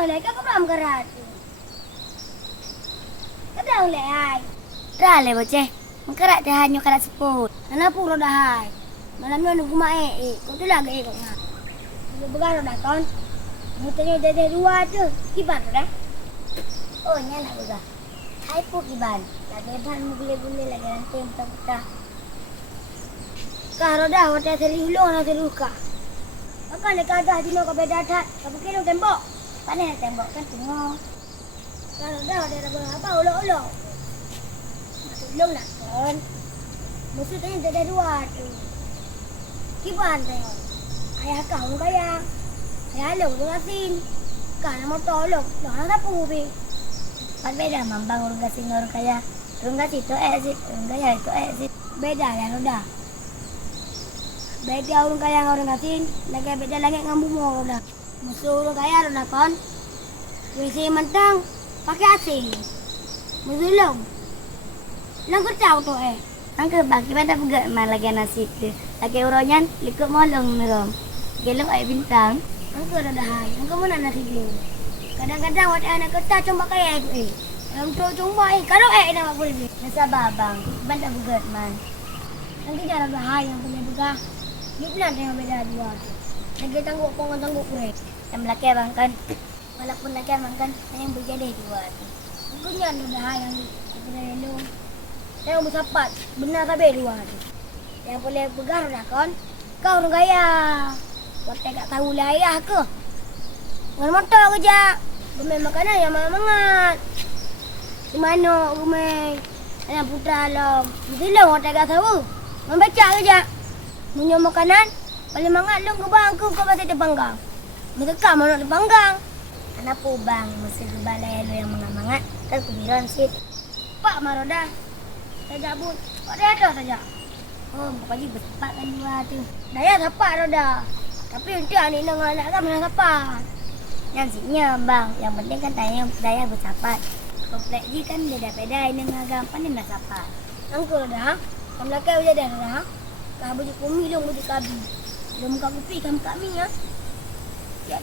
Kadang lek kau belum kerat. Kadang lek ai. Dah le bocah. Mengkerat dah hanya kerat seput. Nana pun dah hai. Malam ni nunggu mai kau tu lah kau ngah. Begar dah kan. Mutanya dah dua tu. Kiban dah. Oh nyala begar. Hai pun kiban. Lagi ban boleh lagi nanti mentah-mentah. Karo dah hotel terulung nak teruka. Makan dekat dah dino kau beda dah. Kau kira tembok. Panen tembok kan tengok. Karo dah hotel apa ulok-ulok. Belum nak kan. Maksudnya ada dua tu. Kiban tengok. Ayah kau kaya. Ayah lu tu asin. Kan motor lu. Dah nak pubi. Pan beda mambang orang kasih orang kaya. Orang kasih tu sih. Orang kaya itu sih. Beda yang udah. Beda orang kaya orang kasih. Lagi beda lagi ngambu mau dah. Musuh orang kaya dah kan. WC mentang pakai asin. Musuh lu. Lang kerja tu Angke bagi pada pegat man lagi nasi tu. Lagi uronyan likut molong merom. Gelong air bintang. Angke dah hai. Angke mana nasi tu. Kadang-kadang waktu anak kerja cuma kaya tu Yang tu cuma kalau nak boleh. Nasa babang. Banda pegat man. Angke dah hai yang boleh pegang. Ni pula tengok beda dua tu. Lagi tangguh kurek. Yang belakang abang kan. Walaupun lagi abang kan yang berjadi dua tu. Angke dah hai yang boleh elok. Yang bersapat, benar kabeh dua tu. Yang boleh pegang dah kan. Kau orang kaya. Kau tak tahu lah ayah ke. Dengan motor kerja. Rumah makanan yang mangat. Di mana rumah. Anak putra alam. Mesti lah orang tak tahu. Membaca kerja. Punya makanan. Paling mangat lu ke bangku kau masih terpanggang. Mereka mana terpanggang. Anak pubang. Mesti kebalai lu yang mangat-mangat. Kan kubiran sit. Pak Maroda. Saja bun. Kok dia ada saja? Oh, pokoknya bersepat kan dua tu. Daya sepat roda. Tapi nanti anak anak kan mana sepat. Yang siknya bang. Yang penting kan daya bersepat. Komplek je kan beda-beda ini dengan pandai nak sepat. Angkul dah. Kamu lakai udah dah dah. Kau bujuk kumi dong bujuk kabi. Belum muka kopi kamu kami ya. Siap.